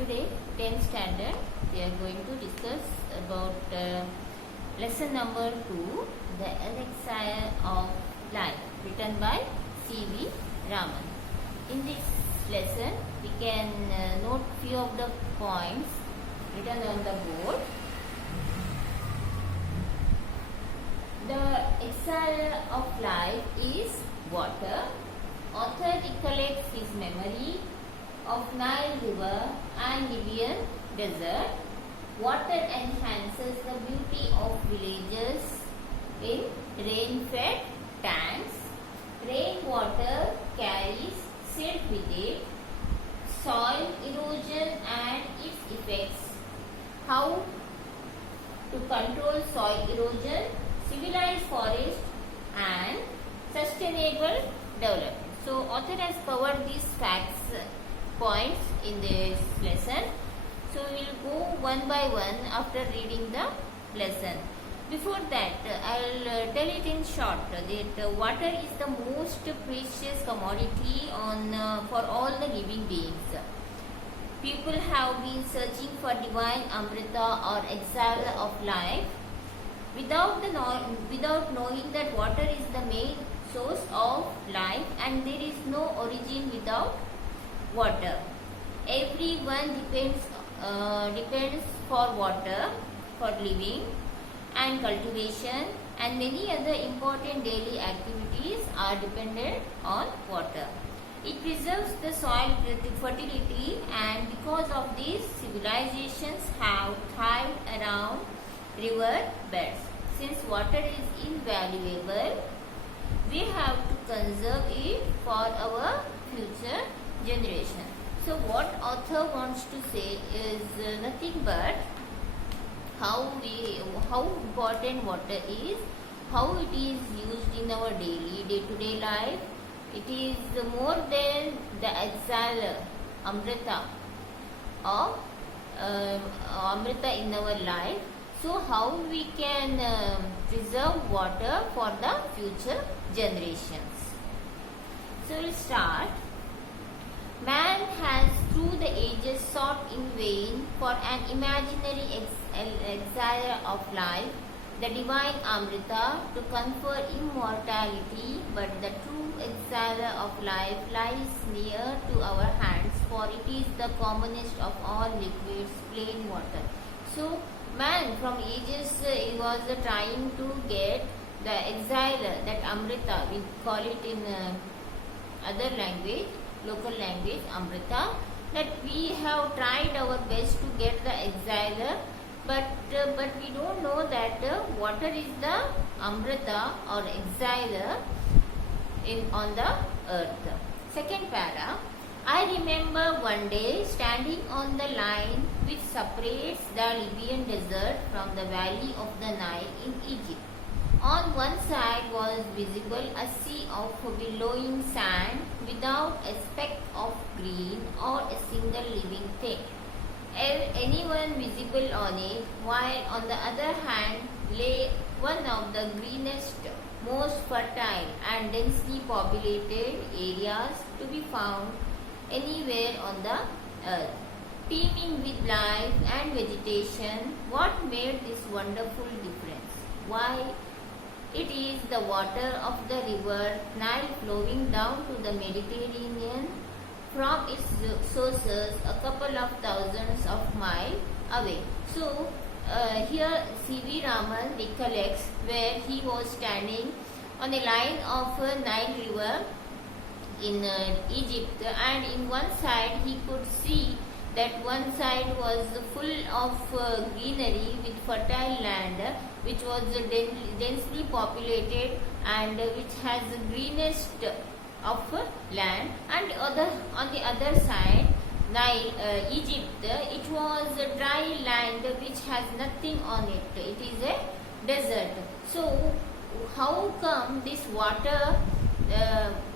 Today, 10th standard, we are going to discuss about lesson number 2, The Elixir of Life, written by C.V. Raman. In this lesson, we can note few of the points written on the board. The elixir of life is water. Author recollects his memory of Nile River and Libyan desert. Water enhances the beauty of villages in rain-fed tanks. Rainwater carries silt with it. Soil erosion and its effects. How to control soil erosion, civilized forest and sustainable development. So, author has covered these points in this lesson. So, we will go one by one after reading the lesson. Before that, I will tell it in short that water is the most precious commodity for all the living beings. People have been searching for divine Amrita or elixir of life. Without knowing that water is the main source of life and there is no origin without water. Everyone depends for water for living and cultivation, and many other important daily activities are dependent on water. It preserves the soil fertility, and because of this, civilizations have thrived around river beds. Since water is invaluable, we have to conserve it for our future generation. So what author wants to say is nothing but how important water is, how it is used in our day-to-day life. It is more than the elixir, Amrita, or Amrita in our life. So how we can preserve water for the future generations. So we'll start. Man has through the ages sought in vain for an imaginary elixir of life, the divine Amrita, to confer immortality, but the true elixir of life lies near to our hands, for it is the commonest of all liquids, plain water. So man from ages he was trying to get the elixir, that Amrita, we call it in other language, local language, Amrita, that we have tried our best to get the elixir, but we don't know that water is the Amrita or elixir on the earth. Second para. I remember one day standing on the line which separates the Libyan desert from the valley of the Nile in Egypt. On one side was visible a sea of billowing sand without a speck of green or a single living thing, anyone visible on it, while on the other hand lay one of the greenest, most fertile and densely populated areas to be found anywhere on the earth, teeming with life and vegetation. What made this wonderful difference? Why, it is the water of the river Nile flowing down to the Mediterranean from its sources a couple of thousands of miles away. So, here C.V. Raman recollects where he was standing on a line of Nile river in Egypt, and in one side he could see that one side was full of greenery with fertile land which was densely populated and which has the greenest of land, and on the other side Nile, Egypt, it was a dry land which has nothing on it. It is a desert. So how come this water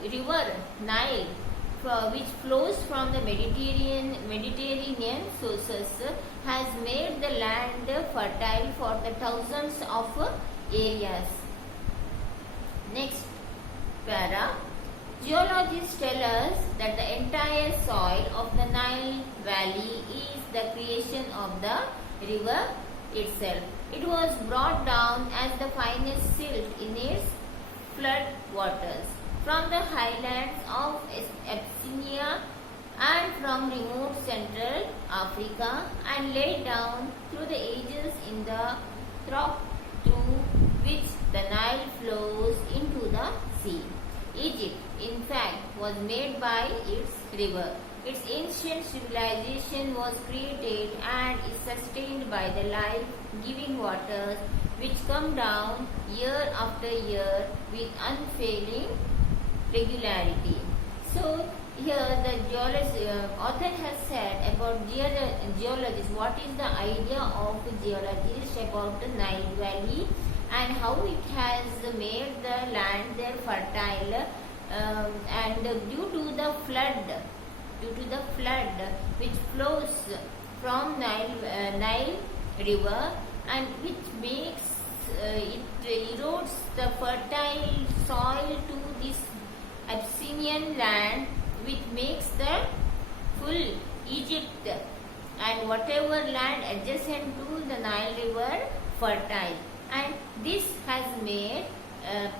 river Nile, which flows from the Mediterranean sources, has made the land fertile for the thousands of areas? Next para. Geologists tell us that the entire soil of the Nile Nile Valley is the creation of the river itself. It was brought down as the finest silt in its flood waters from the highlands of Abyssinia and from remote Central Africa and laid down through the ages in the trough through which the Nile flows into the sea. Egypt, in fact, was made by its river. Its ancient civilization was created and is sustained by the life-giving waters which come down year after year with unfailing regularity. So, here the author has said about geologists, what is the idea of geologists about the Nile Valley and how it has made the land there fertile and due to the flood which flows from Nile river and which makes it erodes the fertile soil to this Abyssinian land, which makes the full Egypt and whatever land adjacent to the Nile river fertile, and this has made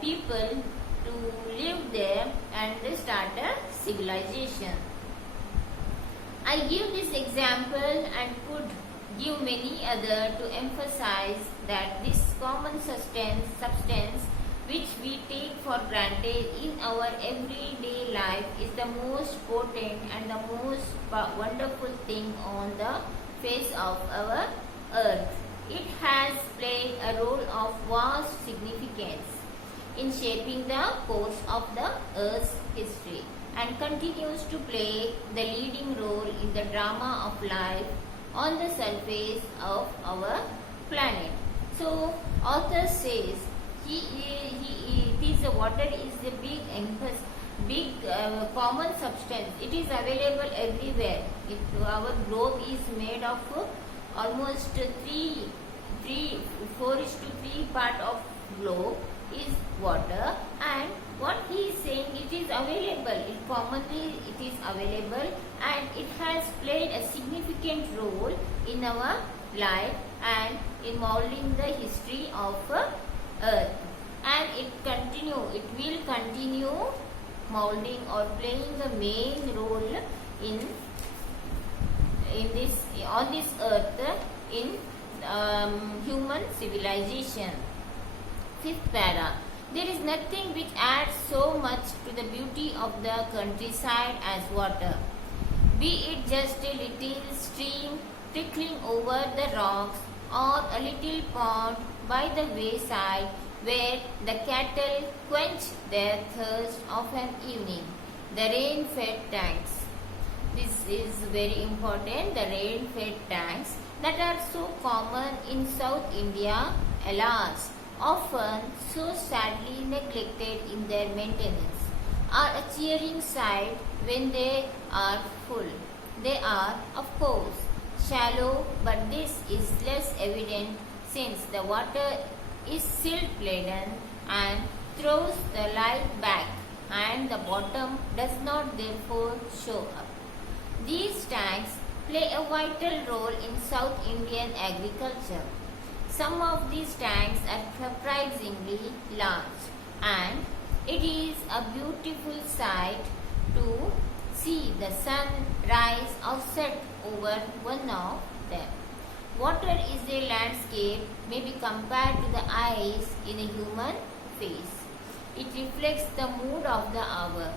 people to live there and start a civilization. I give this example and could give many other to emphasize that this common substance which we take for granted in our everyday life is the most potent and the most wonderful thing on the face of our earth. It has played a role of vast significance in shaping the course of the earth's history and continues to play the leading role in the drama of life on the surface of our planet. So, author says water is the big common substance. It is available everywhere. Our globe is made of almost 4:3 part of globe is water, and what he is saying, it is available. It is available and it has played a significant role in our life and in molding the history of earth, and it will continue molding or playing the main role in this on this earth in human civilization. Fifth para. There is nothing which adds so much to the beauty of the countryside as water, be it just a little stream trickling over the rocks or a little pond by the wayside where the cattle quench their thirst of an evening. The rain-fed tanks. This is very important. The rain-fed tanks that are so common in South India, alas, often so sadly neglected in their maintenance, are a cheering sight when they are full. They are, of course, shallow, but this is less evident since the water is silt laden and throws the light back, and the bottom does not therefore show up. These tanks play a vital role in South Indian agriculture. Some of these tanks are surprisingly large, and it is a beautiful sight to see the sun rise or set over one of them. Water is a landscape may be compared to the eyes in a human face. It reflects the mood of the hour,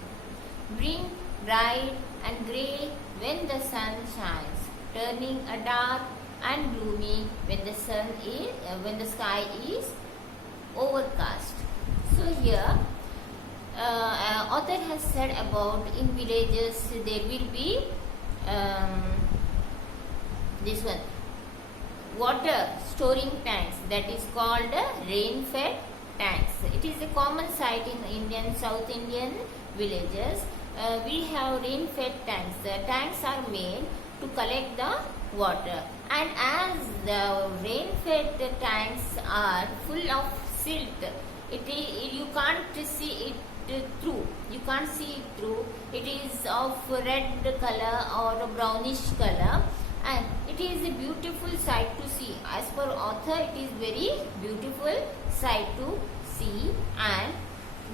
being bright and grey when the sun shines, turning a dark and gloomy when the sky is overcast. So here, author has said about in villages there will be this one water storing tanks, that is called rain-fed tanks. It is a common sight in South Indian villages. We have rain-fed tanks. The tanks are made to collect the water, and as the rain-fed tanks are full of silt, you can't see it through. You can't see it through. It is of red color or a brownish color, and it is a beautiful sight to see. As per author, it is very beautiful sight to see, and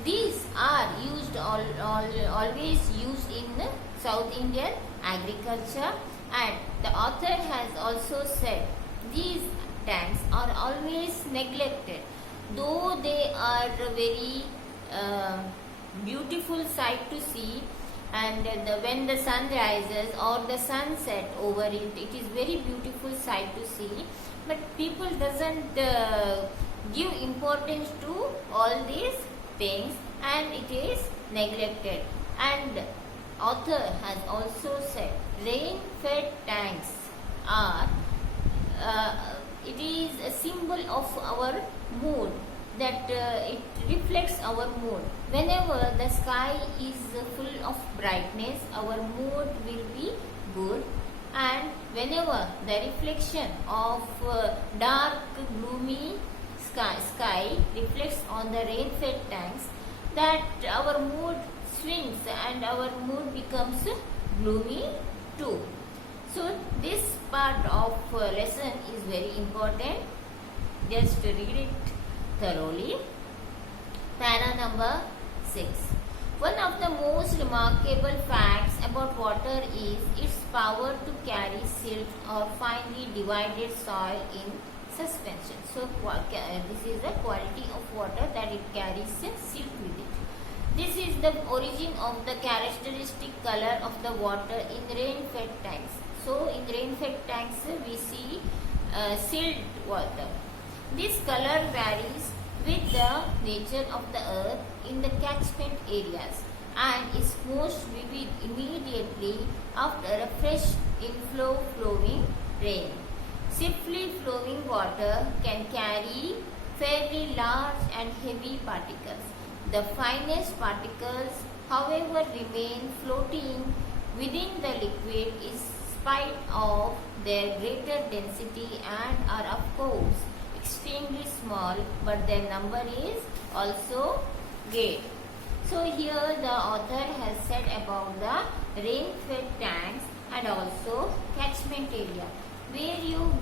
these are used always used in South Indian agriculture. And the author has also said these tanks are always neglected, though they are very beautiful sight to see. And when the sun rises or the sun set over it, it is very beautiful sight to see. But people doesn't give importance to all these things, and it is neglected. And author has also said rain-fed tanks are it is a symbol of our mood, that it reflects our mood. Whenever the sky is full of brightness, our mood will be good, and whenever the reflection of dark gloomy sky reflects on the rain-fed tanks, that our mood swings and our mood becomes gloomy too. So this part of lesson is very important. Just read it thoroughly. Para number 6. One of the most remarkable facts about water is its power to carry silt or finely divided soil in suspension. So this is the quality of water, that it carries silt with it. This is the origin of the characteristic color of the water in rain-fed tanks. So in rain-fed tanks we see silt water. This color varies with the nature of the earth in the catchment areas and is most vivid immediately after a fresh inflow flowing rain. Swiftly flowing water can carry fairly large and heavy particles. The finest particles, however, remain floating within the liquid in spite of their greater density and are of course extremely small, but their number is also great. So here the author has said about the rain-fed tanks and also catchment area. Where you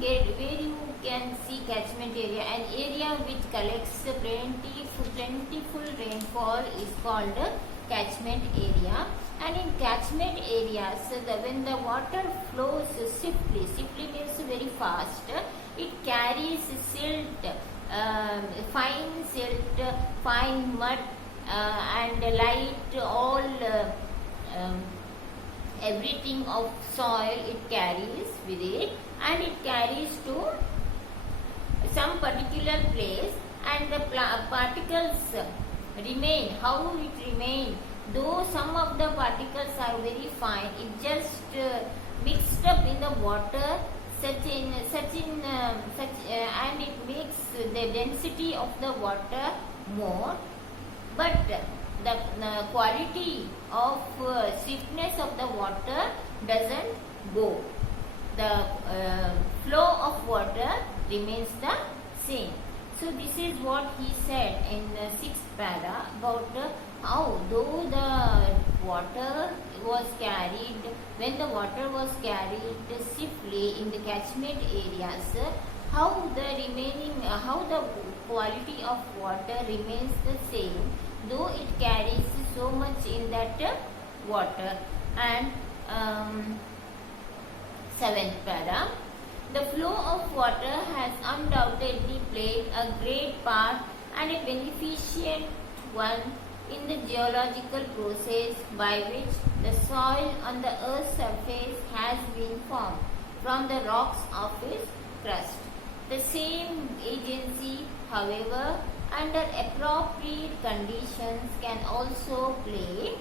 can see catchment area, an area which collects plentiful rainfall is called catchment area. And in catchment areas, when the water flows swiftly means very fast, it carries silt, fine mud and light, all everything of soil it carries with it, and it carries to some particular place, and the particles remain. How it remain? Though some of the particles are very fine, it just mixed up in the water, and it makes the density of the water more, but the quality of swiftness of the water doesn't go. The flow of water remains the same. So this is what he said in the 6th para about how though the water was carried, when the water was carried swiftly in the catchment areas, how the quality of water remains the same, though it carries so much in that water. And 7th para. The flow of water has undoubtedly played a great part and a beneficent one in the geological process by which the soil on the earth's surface has been formed from the rocks of its crust. The same agency, however, under appropriate conditions can also play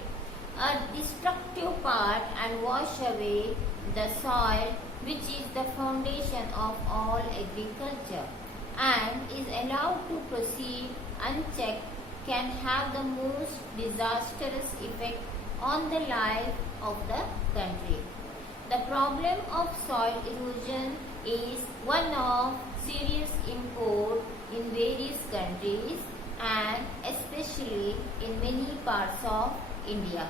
a destructive part and wash away the soil, which is the foundation of all agriculture, and is allowed to proceed unchecked, can have the most disastrous effect on the life of the country. The problem of soil erosion is one of serious import in various countries, and especially in many parts of India.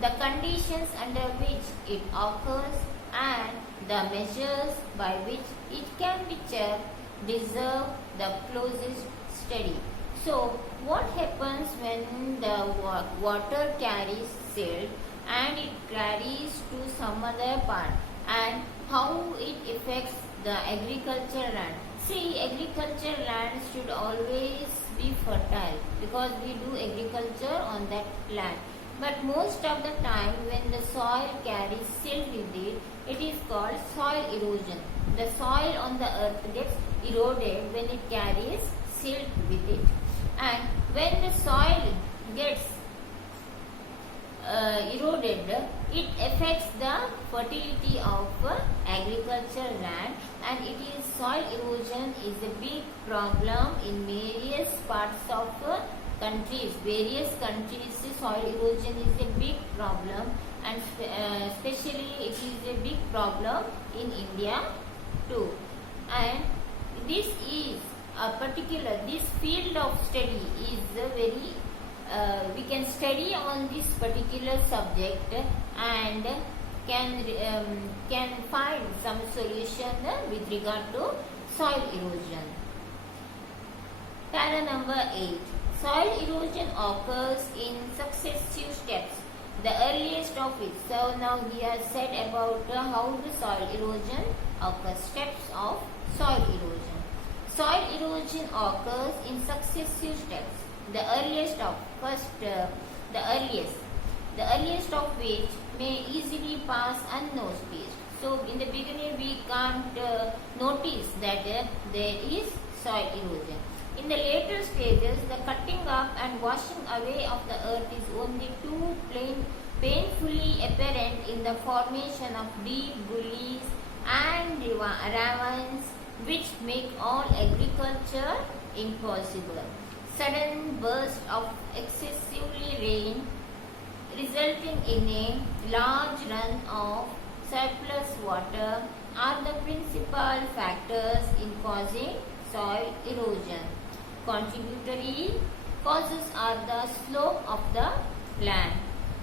The conditions under which it occurs and the measures by which it can be checked deserve the closest study. So, what happens when the water carries silt and it carries to some other part, and how it affects the agriculture land? See, agriculture land should always be fertile because we do agriculture on that land. But most of the time when the soil carries silt with it, it is called soil erosion. The soil on the earth gets eroded when it carries silt with it. And when the soil gets eroded, it affects the fertility of agricultural land, and it is soil erosion is a big problem in various parts of countries. Various countries, soil erosion is a big problem, and especially it is a big problem in India too. And this is a particular, this field of study is a very we can study on this particular subject and can find some solution with regard to soil erosion. Para number 8. Soil erosion occurs in successive steps. The earliest of it. So now we have said about how the soil erosion occurs. Steps of soil erosion. Soil erosion occurs in successive steps. The earliest of of which may easily pass unnoticed. So in the beginning we can't notice that there is soil erosion. In the later stages, the cutting up and washing away of the earth is only too painfully apparent in the formation of deep gullies and ravines, which make all agriculture impossible. Sudden burst of excessively rain resulting in a large run of surplus water are the principal factors in causing soil erosion. Contributory causes are the slope of the land,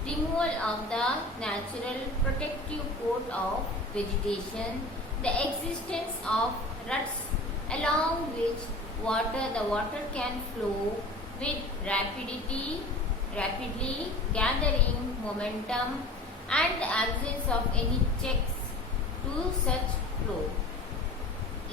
removal of the natural protective coat of vegetation, the existence of ruts along which the water can flow with rapidly gathering momentum, and the absence of any checks to such flow.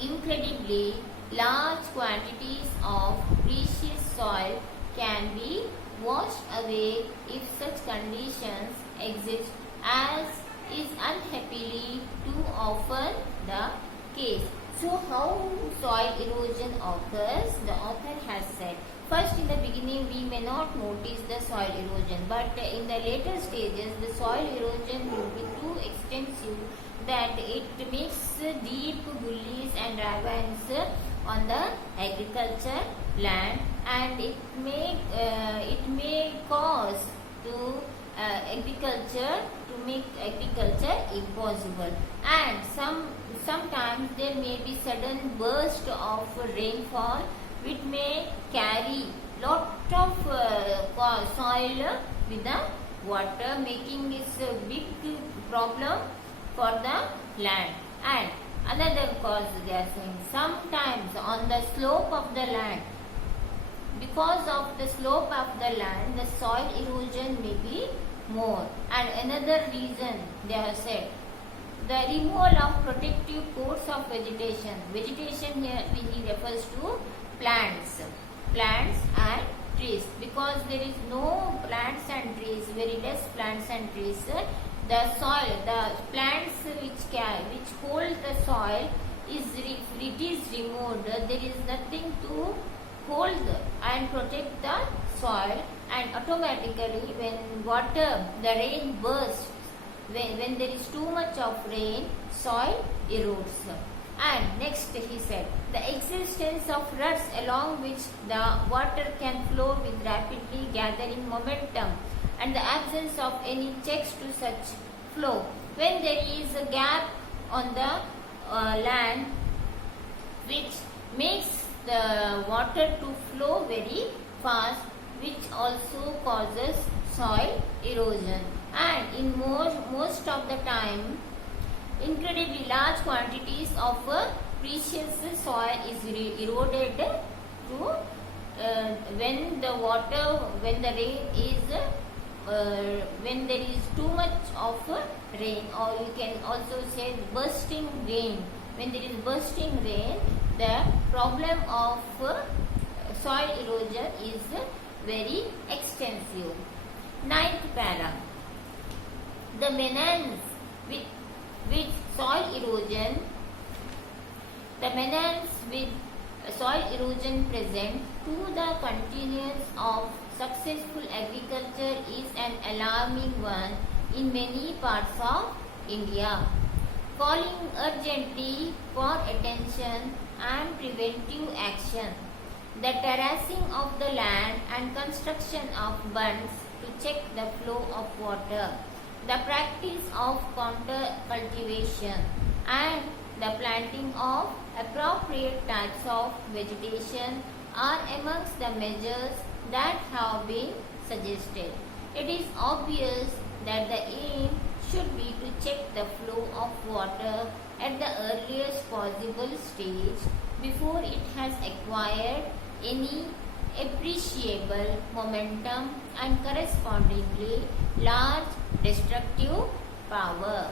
Incredibly, large quantities of precious soil can be washed away if such conditions exist, as is unhappily too often the case. So how soil erosion occurs? The author has said, first in the beginning we may not notice the soil erosion, but in the later stages the soil erosion will be too extensive that it makes deep gullies and ravines on the agriculture land, and it may cause to make agriculture impossible, and sometimes there may be sudden burst of rainfall which may carry lot of soil with the water, making this a big problem for the land. And another cause they are saying, sometimes on the slope of the land, because of the slope of the land, the soil erosion may be more. And another reason they have said, the removal of protective coats of vegetation. Vegetation here he refers to plants and trees. Because there is no plants and trees, very less plants and trees, the soil, the plants which hold the soil is removed. There is nothing to hold and protect the soil, and automatically when the rain bursts, when there is too much of rain, soil erodes. And next he said, the existence of ruts along which the water can flow with rapidly gathering momentum, and the absence of any checks to such flow. When there is a gap on the land which makes the water to flow very fast, which also causes soil erosion. And in most of the time, incredibly large quantities of precious soil is eroded to when the rain is when there is too much of rain, or you can also say bursting rain. When there is bursting rain, the problem of soil erosion is very extensive. Ninth para. The menace with soil erosion. The menace with soil erosion present to the continuance of successful agriculture is an alarming one in many parts of India, calling urgently for attention and preventive action. The terracing of the land and construction of bunds to check the flow of water, the practice of counter cultivation, and the planting of appropriate types of vegetation are amongst the measures that have been suggested. It is obvious that the aim should be to check the flow of water at the earliest possible stage before it has acquired any appreciable momentum and correspondingly large destructive power.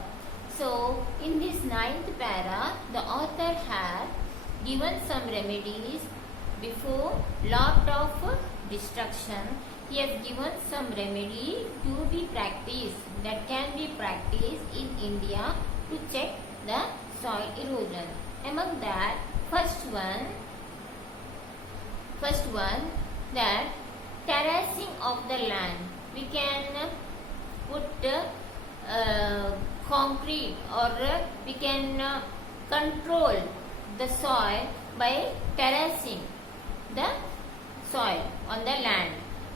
So, in this ninth para, the author has given some remedies before lot of destruction. He has given some remedy to be practiced, that can be practiced in India to check the soil erosion. Among that, first one, that terracing of the land. We can put concrete, or we can control the soil by terracing the soil on the land,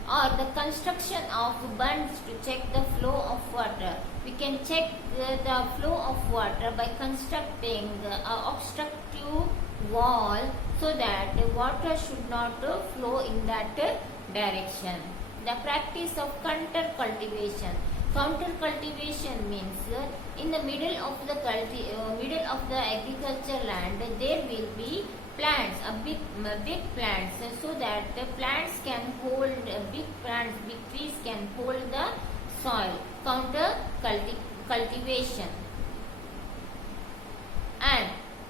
or the construction of bunds to check the flow of water. We can check the flow of water by constructing an obstructive wall so that the water should not flow in that direction. The practice of counter cultivation. Counter cultivation means in the middle of the agriculture land there will be plants, big plants, so that the plants can hold big trees can hold the soil. Counter cultivation. And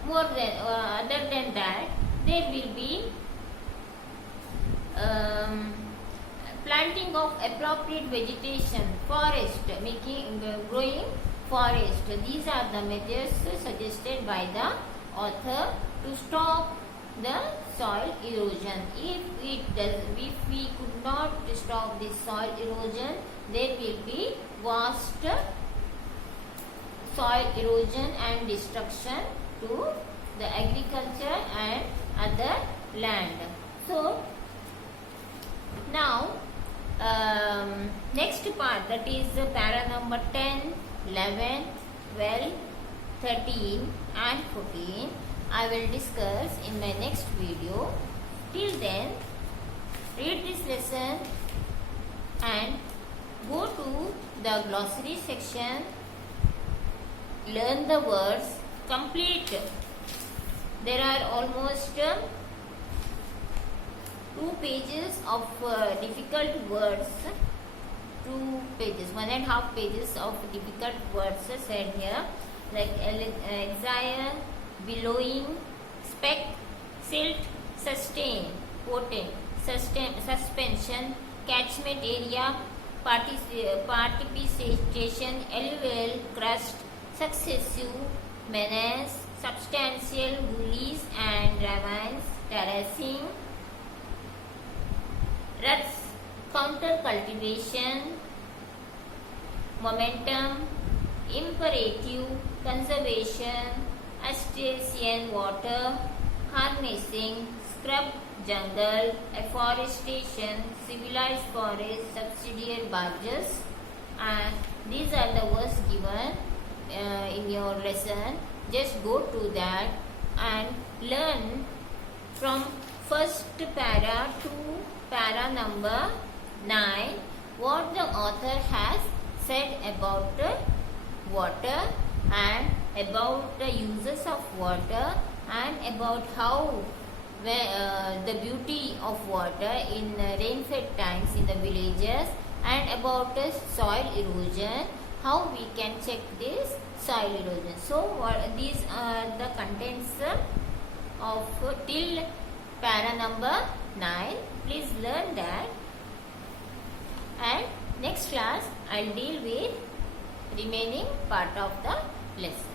other than that, there will be planting of appropriate vegetation, forest, growing forest. These are the measures suggested by the author to stop the soil erosion. If we could not stop this soil erosion, there will be vast soil erosion and destruction to the agriculture and other land. So now next part, that is para number 10, 11, 12, 13 and 14 I will discuss in my next video. Till then, read this lesson and go to the glossary section, learn the words, complete. There are almost 2 pages of difficult words, 2 pages, 1.5 pages of difficult words said here, like exile, billowing, spec, silt, sustain, potent, suspension, catchment area, participation, alluvial, crust, successive, menace, substantial, gullies and ravines, terracing, ruts, counter cultivation, momentum, imperative, conservation, Astasian water, harnessing, scrub jungle, afforestation, civilized forest, subsidiary barges, and these are the words given in your lesson. Just go to that and learn from first para to para number 9, what the author has said about water and about the uses of water and about how the beauty of water in rain-fed tanks in the villages and about soil erosion, how we can check this soil erosion. So these are the contents of till para number 9. Please learn that, and next class I'll deal with remaining part of the lesson.